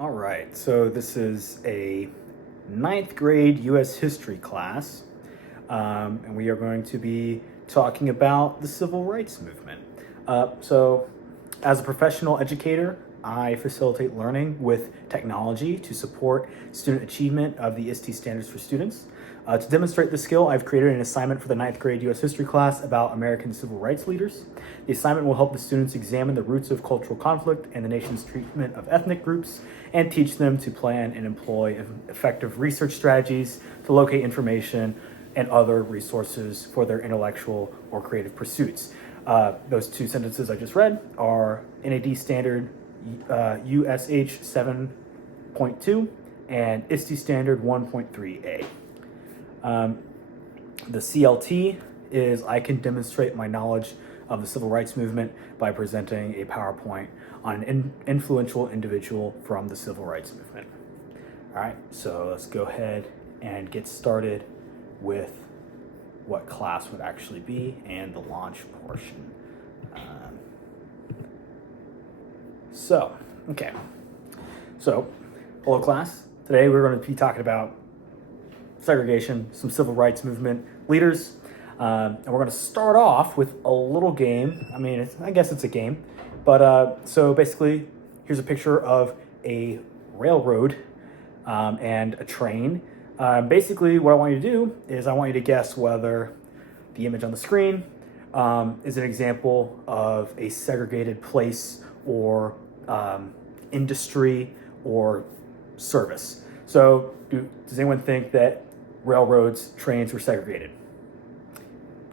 All right, so this is a ninth grade U.S. history class, and we are going to be talking about the civil rights movement. As a professional educator, I facilitate learning with technology to support student achievement of the ISTE standards for students. To demonstrate this skill, I've created an assignment for the ninth grade U.S. history class about American civil rights leaders. The assignment will help the students examine the roots of cultural conflict and the nation's treatment of ethnic groups, and teach them to plan and employ effective research strategies to locate information and other resources for their intellectual or creative pursuits. Those two sentences I just read are NAD Standard USH 7.2 and ISTE Standard 1.3a. The CLT is I can demonstrate my knowledge of the civil rights movement by presenting a PowerPoint on an influential individual from the civil rights movement. All right, so let's go ahead and get started with what class would actually be and the launch portion. Hello class. Today we're going to be talking about segregation, some civil rights movement leaders, and we're going to start off with a little game. I guess it's a game, but so basically, here's a picture of a railroad and a train. Basically, what I want you to do is I want you to guess whether the image on the screen is an example of a segregated place or industry or service. So, does anyone think that railroads, trains were segregated?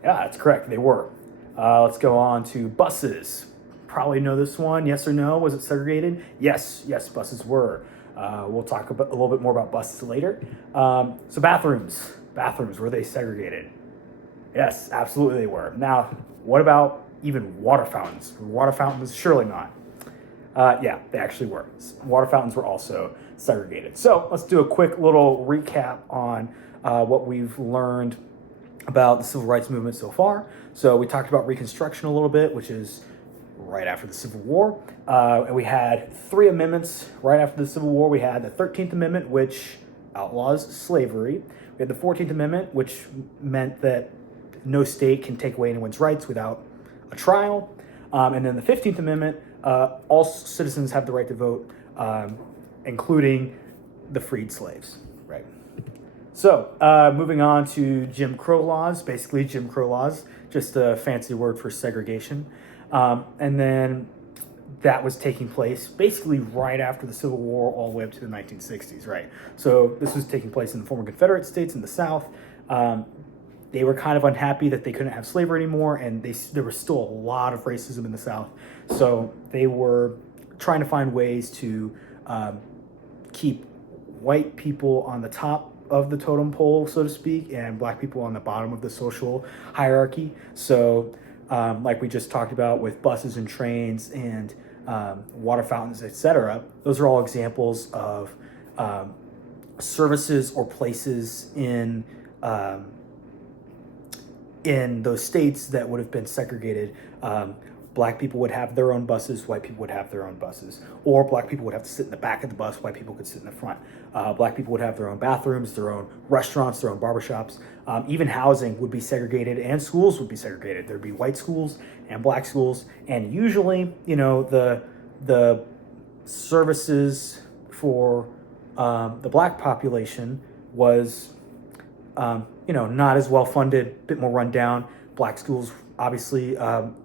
Yeah, that's correct. They were. Let's go on to buses. Probably know this one. Yes or no? Was it segregated? Yes, buses were. We'll talk a little bit more about buses later. So bathrooms, were they segregated? Yes, absolutely they were. Now, what about even water fountains? Water fountains, surely not. Yeah, they actually were. Water fountains were also segregated. So let's do a quick little recap on what we've learned about the civil rights movement so far. So we talked about Reconstruction a little bit, which is right after the Civil War. And we had 3 amendments right after the Civil War. We had the 13th Amendment, which outlaws slavery. We had the 14th Amendment, which meant that no state can take away anyone's rights without a trial. And then the 15th Amendment, all citizens have the right to vote, including the freed slaves, right? So moving on to Jim Crow laws, basically Jim Crow laws, just a fancy word for segregation. And then that was taking place basically right after the Civil War all the way up to the 1960s, right? So this was taking place in the former Confederate states in the South. They were kind of unhappy that they couldn't have slavery anymore, and there was still a lot of racism in the South. So they were trying to find ways to keep white people on the top of the totem pole, so to speak, and black people on the bottom of the social hierarchy. So like we just talked about with buses and trains and water fountains, etc., those are all examples of services or places in those states that would have been segregated. Black people would have their own buses, white people would have their own buses. Or black people would have to sit in the back of the bus, white people could sit in the front. Black people would have their own bathrooms, their own restaurants, their own barbershops. Even housing would be segregated, and schools would be segregated. There'd be white schools and black schools. And usually, the services for the black population was, not as well funded, a bit more run down. Black schools obviously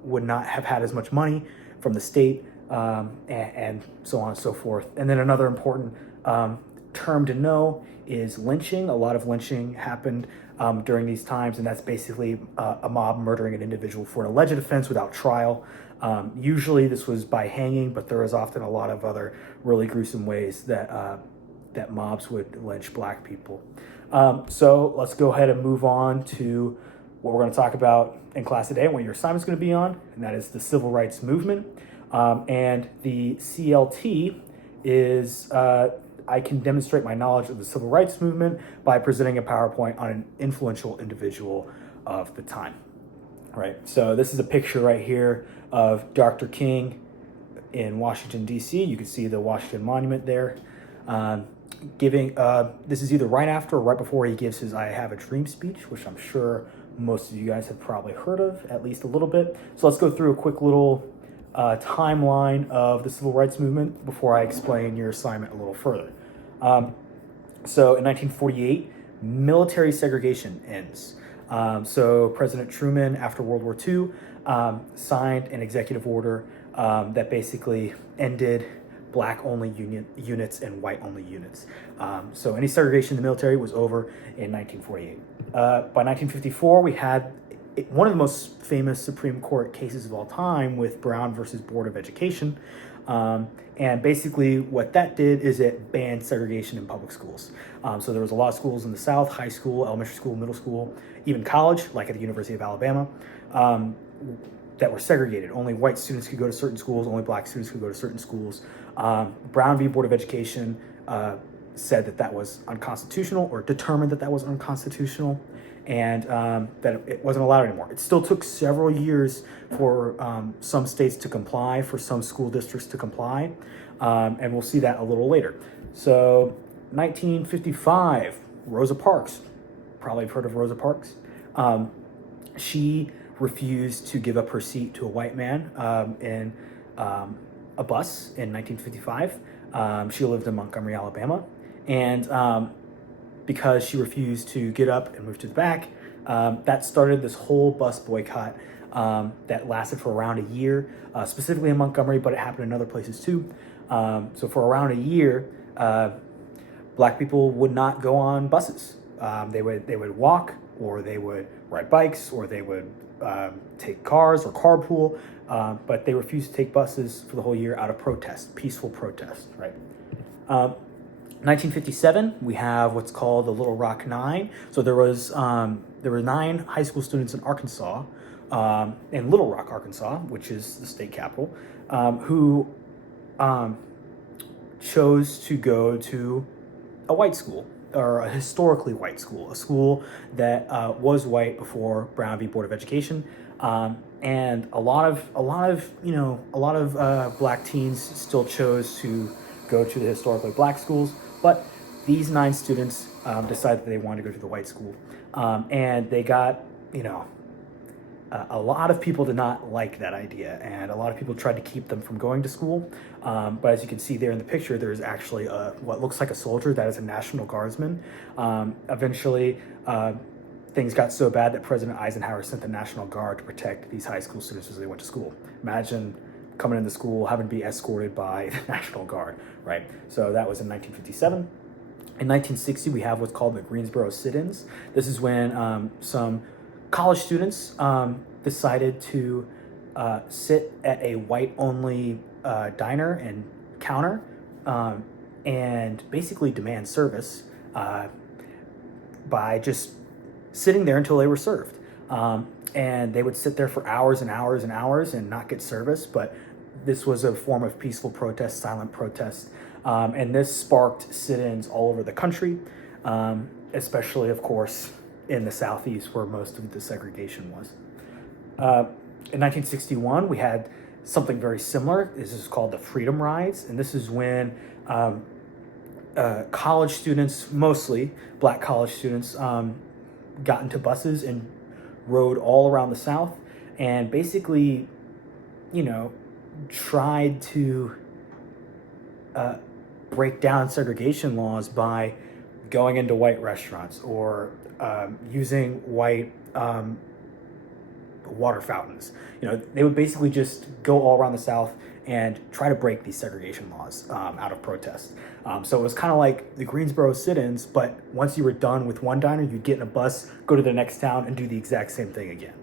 would not have had as much money from the state, and so on and so forth. And then another important term to know is lynching. A lot of lynching happened during these times, and that's basically a mob murdering an individual for an alleged offense without trial. Usually this was by hanging, but there was often a lot of other really gruesome ways that mobs would lynch black people. So let's go ahead and move on to what we're going to talk about in class today and what your assignment's going to be on, and that is the civil rights movement. And the CLT is I can demonstrate my knowledge of the civil rights movement by presenting a PowerPoint on an influential individual of the time. Right. So this is a picture right here of Dr. King in Washington, D.C. You can see the Washington Monument there. Giving this is either right after or right before he gives his "I Have a Dream" speech, which I'm sure most of you guys have probably heard of at least a little bit. So let's go through a quick little timeline of the civil rights movement before I explain your assignment a little further. So in 1948, military segregation ends. So President Truman, after World War II, signed an executive order that basically ended black-only units and white-only units. So any segregation in the military was over in 1948. By 1954, we had one of the most famous Supreme Court cases of all time with Brown versus Board of Education. And basically what that did is it banned segregation in public schools. So there was a lot of schools in the South, high school, elementary school, middle school, even college, like at the University of Alabama, that were segregated. Only white students could go to certain schools, only black students could go to certain schools. Brown v. Board of Education said that that was unconstitutional, or determined that that was unconstitutional, and that it wasn't allowed anymore. It still took several years for some states to comply, for some school districts to comply, and we'll see that a little later. So 1955, Rosa Parks, probably have heard of Rosa Parks. She refused to give up her seat to a white man in a bus in 1955. She lived in Montgomery, Alabama, and because she refused to get up and move to the back, that started this whole bus boycott that lasted for around a year, specifically in Montgomery, but it happened in other places too. So for around a year, black people would not go on buses. They would walk, or they would ride bikes, or they would take cars or carpool, but they refused to take buses for the whole year out of protest, peaceful protest, right? 1957, we have what's called the Little Rock Nine. So there were 9 high school students in Arkansas, in Little Rock, Arkansas, which is the state capital, who chose to go to a white school, or a historically white school, a school that was white before Brown v. Board of Education, and a lot of black teens still chose to go to the historically black schools, but these 9 students decided that they wanted to go to the white school, and they got, a lot of people did not like that idea, and a lot of people tried to keep them from going to school. But as you can see there in the picture, there's actually what looks like a soldier that is a National Guardsman. Eventually, things got so bad that President Eisenhower sent the National Guard to protect these high school students as they went to school. Imagine coming into school, having to be escorted by the National Guard, right? So that was in 1957. In 1960, we have what's called the Greensboro sit-ins. This is when some college students decided to sit at a white-only diner and counter and basically demand service by just sitting there until they were served. And they would sit there for hours and hours and hours and not get service, but this was a form of peaceful protest, silent protest, and this sparked sit-ins all over the country, especially, of course, in the Southeast, where most of the segregation was. In 1961, we had something very similar. This is called the Freedom Rides, and this is when college students, mostly black college students, got into buses and rode all around the South, and basically, tried to break down segregation laws by going into white restaurants, or using white water fountains. They would basically just go all around the South and try to break these segregation laws out of protest. So it was kind of like the Greensboro sit-ins, but once you were done with one diner, you'd get in a bus, go to the next town, and do the exact same thing again.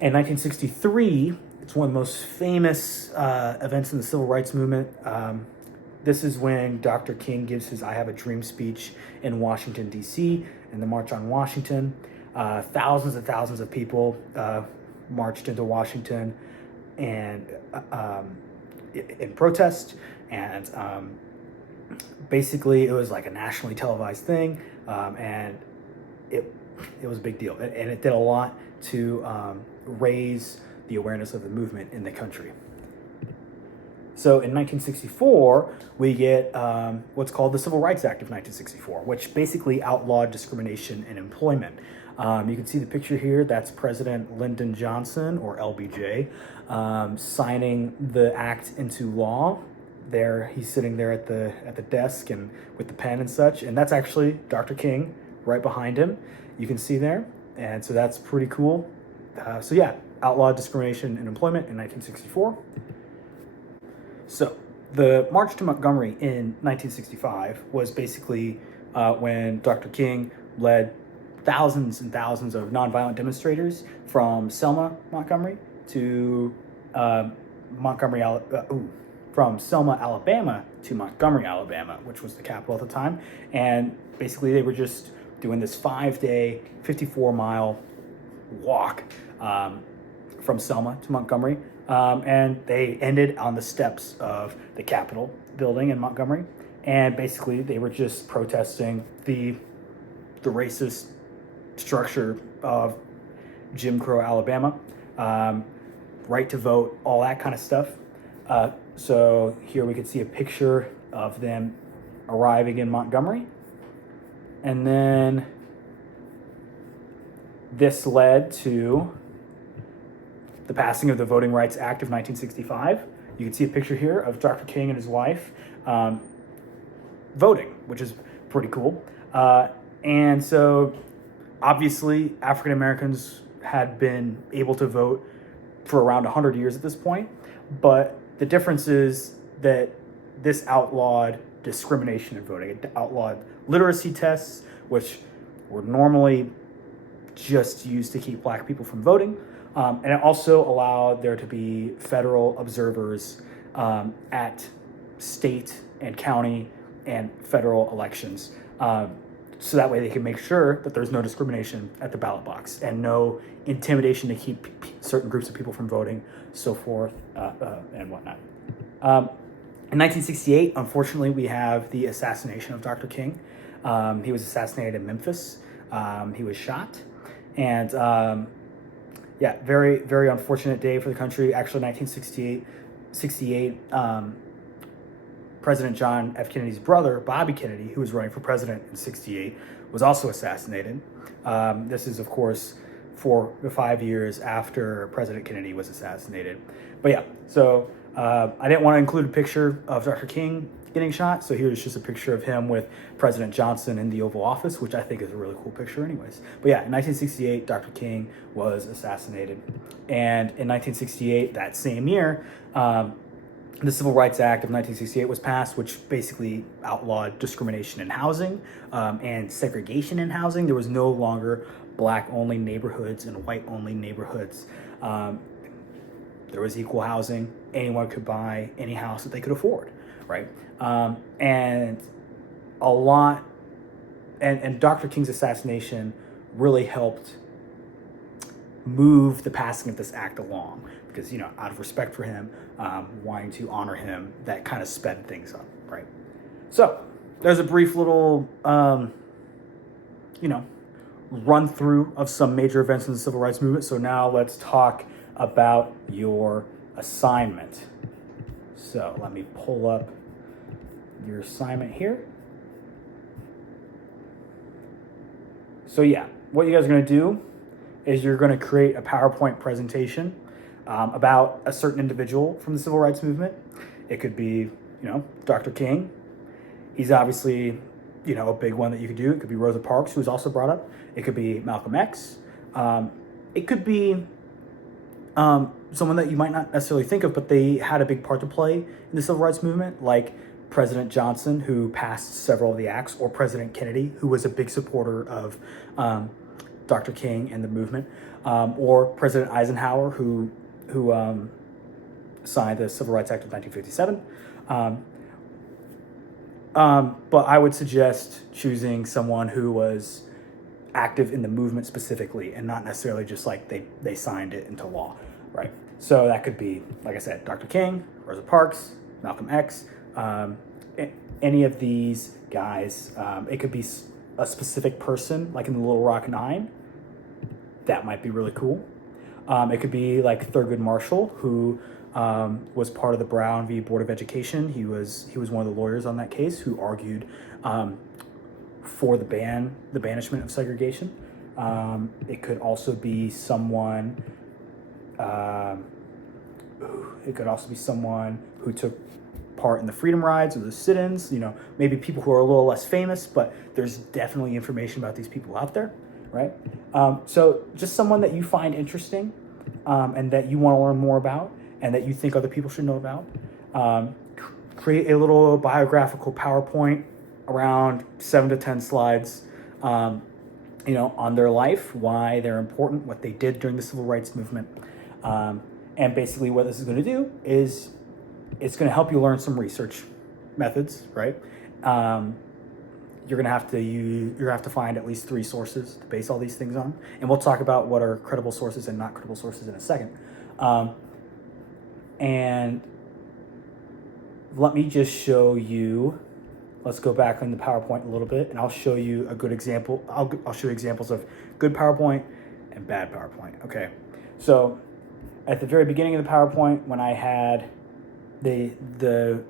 In 1963, it's one of the most famous events in the civil rights movement. This is when Dr. King gives his "I Have a Dream" speech in Washington, D.C., in the March on Washington. Thousands and thousands of people marched into Washington and in protest, and basically it was like a nationally televised thing, and it was a big deal, and it did a lot to raise the awareness of the movement in the country. So in 1964, we get what's called the Civil Rights Act of 1964, which basically outlawed discrimination in employment. You can see the picture here. That's President Lyndon Johnson, or LBJ, signing the act into law. There, he's sitting there at the desk and with the pen and such, and that's actually Dr. King right behind him. You can see there, and so that's pretty cool. So yeah, outlawed discrimination in employment in 1964. So the March to Montgomery in 1965 was basically when Dr. King led thousands and thousands of nonviolent demonstrators from Selma, Montgomery to from Selma, Alabama to Montgomery, Alabama, which was the capital at the time. And basically they were just doing this 5-day, 54-mile walk from Selma to Montgomery. And they ended on the steps of the Capitol building in Montgomery. And basically they were just protesting the racist structure of Jim Crow, Alabama, right to vote, all that kind of stuff. So here we could see a picture of them arriving in Montgomery. And then this led to the passing of the Voting Rights Act of 1965. You can see a picture here of Dr. King and his wife voting, which is pretty cool. And so obviously African Americans had been able to vote for around 100 years at this point, but the difference is that this outlawed discrimination in voting. It outlawed literacy tests, which were normally just used to keep black people from voting. And it also allowed there to be federal observers at state and county and federal elections. So that way they can make sure that there's no discrimination at the ballot box and no intimidation to keep certain groups of people from voting, so forth and whatnot. In 1968, unfortunately, we have the assassination of Dr. King. He was assassinated in Memphis. He was shot. And yeah, very, very unfortunate day for the country. Actually, 1968, President John F. Kennedy's brother, Bobby Kennedy, who was running for president in 68, was also assassinated. This is, of course, 4 to 5 years after President Kennedy was assassinated. But yeah, so I didn't want to include a picture of Dr. King getting shot, so here's just a picture of him with President Johnson in the Oval Office, which I think is a really cool picture anyways. But yeah, in 1968, Dr. King was assassinated. And in 1968, that same year, the Civil Rights Act of 1968 was passed, which basically outlawed discrimination in housing and segregation in housing. There was no longer black-only neighborhoods and white-only neighborhoods. There was equal housing. Anyone could buy any house that they could afford, right? And a lot, and Dr. King's assassination really helped move the passing of this act along because, you know, out of respect for him, wanting to honor him, that kind of sped things up, right? So there's a brief little, run through of some major events in the civil rights movement. So now let's talk about your assignment. So let me pull up your assignment here. So yeah, what you guys are going to do is you're going to create a PowerPoint presentation about a certain individual from the civil rights movement. It could be, Dr. King. He's obviously, a big one that you could do. It could be Rosa Parks, who was also brought up. It could be Malcolm X. It could be someone that you might not necessarily think of, but they had a big part to play in the civil rights movement, like President Johnson, who passed several of the acts, or President Kennedy, who was a big supporter of Dr. King and the movement, or President Eisenhower, who signed the Civil Rights Act of 1957. But I would suggest choosing someone who was active in the movement specifically and not necessarily just like they signed it into law, right? So that could be, like I said, Dr. King, Rosa Parks, Malcolm X, any of these guys. It could be a specific person, like in the Little Rock Nine. That might be really cool. It could be like Thurgood Marshall, who was part of the Brown v. Board of Education. He was one of the lawyers on that case who argued for the banishment of segregation. It could also be someone. It could also be someone who took part in the freedom rides or the sit-ins. Maybe people who are a little less famous, but there's definitely information about these people out there, right? So just someone that you find interesting, and that you want to learn more about, and that you think other people should know about. Create a little biographical PowerPoint, around 7 to 10 slides, on their life, why they're important, what they did during the civil rights movement. And basically what this is going to do is it's going to help you learn some research methods, right? You're going to have to find at least 3 sources to base all these things on. And we'll talk about what are credible sources and not credible sources in a second. And let me just show you, let's go back on the PowerPoint a little bit, and I'll show you a good example. I'll show you examples of good PowerPoint and bad PowerPoint. Okay, so at the very beginning of the PowerPoint, when I had the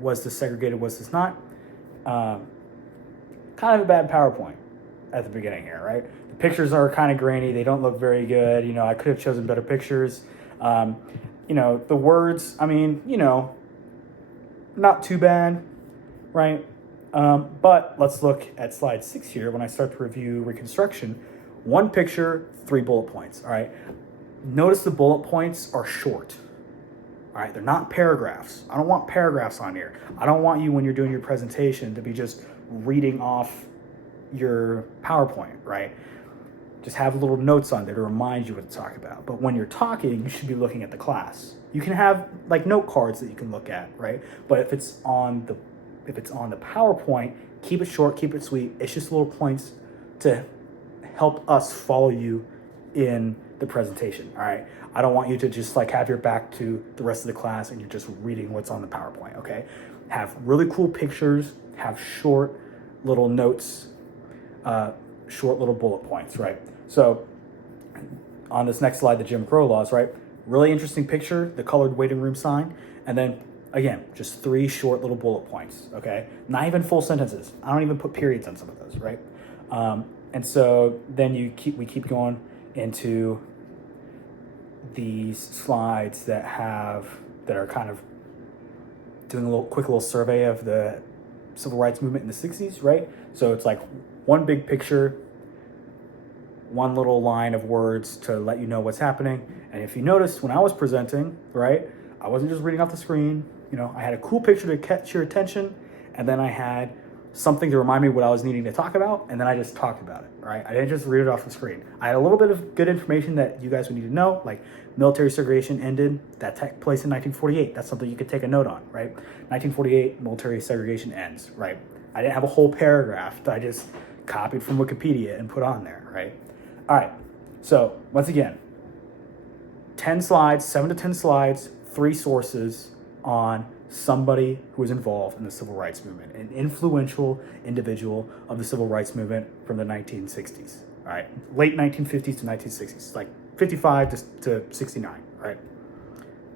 was this segregated, was this not, kind of a bad PowerPoint at the beginning here, right? The pictures are kind of grainy. They don't look very good. I could have chosen better pictures. The words, not too bad, right? But let's look at slide 6 here. When I start to review Reconstruction, 1 picture, 3 bullet points, all right? Notice the bullet points are short, all right? They're not paragraphs. I don't want paragraphs on here. I don't want you, when you're doing your presentation, to be just reading off your PowerPoint, right? Just have little notes on there to remind you what to talk about. But when you're talking, you should be looking at the class. You can have like note cards that you can look at, right? But if it's on the PowerPoint, keep it short, keep it sweet. It's just little points to help us follow you in the presentation, all right? I don't want you to just have your back to the rest of the class and you're just reading what's on the PowerPoint, okay? Have really cool pictures, have short little notes, short little bullet points, right? So on this next slide, the Jim Crow laws, right? Really interesting picture, the colored waiting room sign, and then again, just 3 short little bullet points, okay? Not even full sentences. I don't even put periods on some of those, right? And so then we keep going into these slides that are kind of doing a quick little survey of the civil rights movement in the 60s, right? So it's like 1 big picture, 1 little line of words to let you know what's happening. And if you notice, when I was presenting, right, I wasn't just reading off the screen. I had a cool picture to catch your attention, and then I had something to remind me what I was needing to talk about, and then I just talked about it, right? I didn't just read it off the screen. I had a little bit of good information that you guys would need to know, like military segregation ended, that took place in 1948. That's something you could take a note on, right? 1948, military segregation ends, right? I didn't have a whole paragraph that I just copied from Wikipedia and put on there, right? All right, so once again, 10 slides, 7 to 10 slides, 3 sources on somebody who was involved in the civil rights movement, an influential individual of the civil rights movement from the 1960s, all right? Late 1950s to 1960s, like 55 to 69, right?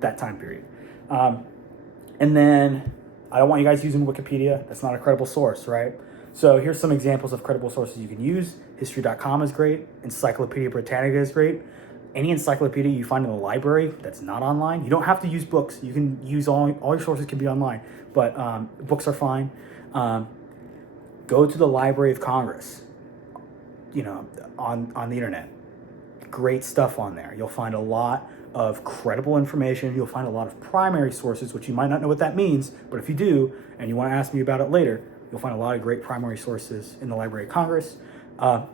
That time period. And then I don't want you guys using Wikipedia. That's not a credible source, right? So here's some examples of credible sources you can use. History.com is great. Encyclopedia Britannica is great. Any encyclopedia you find in the library that's not online, you don't have to use books. You can use all your sources can be online, but books are fine. Go to the Library of Congress, on the internet. Great stuff on there. You'll find a lot of credible information. You'll find a lot of primary sources, which you might not know what that means, but if you do, and you want to ask me about it later, you'll find a lot of great primary sources in the Library of Congress.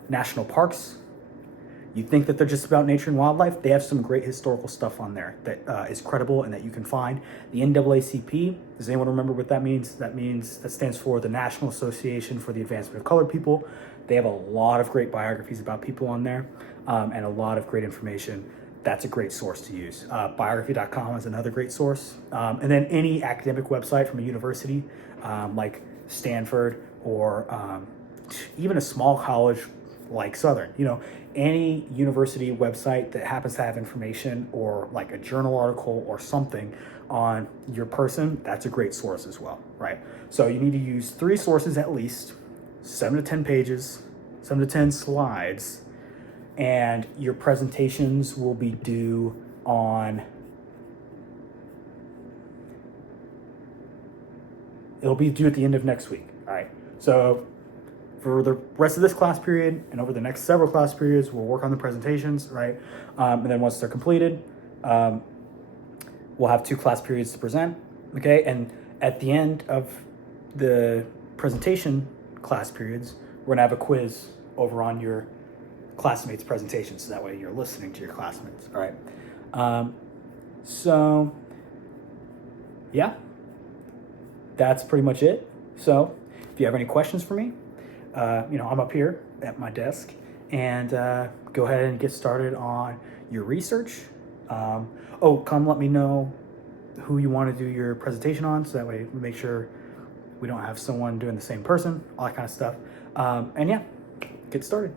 National parks. You think that they're just about nature and wildlife? They have some great historical stuff on there that is credible and that you can find. The NAACP, does anyone remember what that means? That stands for the National Association for the Advancement of Colored People. They have a lot of great biographies about people on there, and a lot of great information. That's a great source to use. Biography.com is another great source. And then any academic website from a university, like Stanford or even a small college like Southern. Any university website that happens to have information or like a journal article or something on your person, that's a great source as well, right? So you need to use 3 sources at least, 7 to 10 pages, 7 to 10 slides, and your presentations will be due on, it'll be due at the end of next week, all right? So for the rest of this class period and over the next several class periods, we'll work on the presentations, right? And then once they're completed, we'll have 2 class periods to present, okay? And at the end of the presentation class periods, we're gonna have a quiz over on your classmates' presentations, so that way you're listening to your classmates, all right? So, yeah, that's pretty much it. So, if you have any questions for me, I'm up here at my desk, and go ahead and get started on your research. Come let me know who you want to do your presentation on, so that way we make sure we don't have someone doing the same person, all that kind of stuff. And yeah, get started.